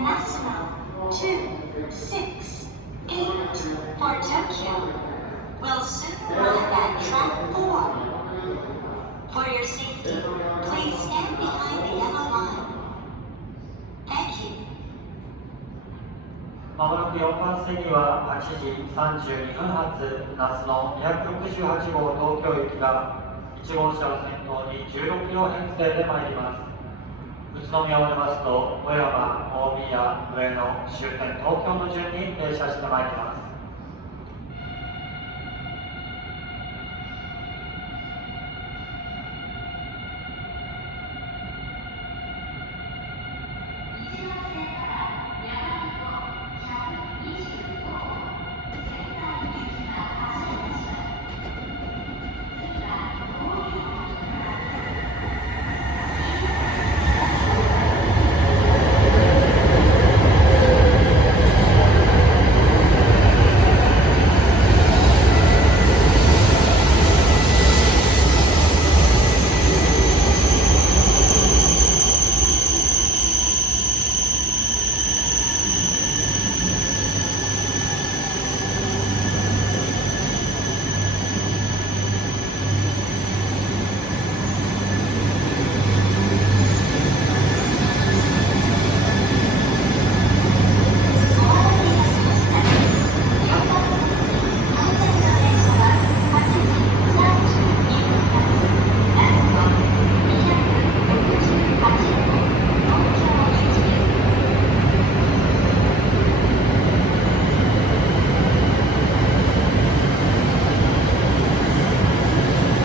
National 268 for Tokyo will soon arrive at track 4. For your safety, please stand behind the yellow line. Thank you. まもなく4番線には8時32分発夏の268号東京行きが1号車を先頭に16キロ編成で参ります。宇都宮を出ますと、小山、大宮、上野、終点東京の順に停車してまいります。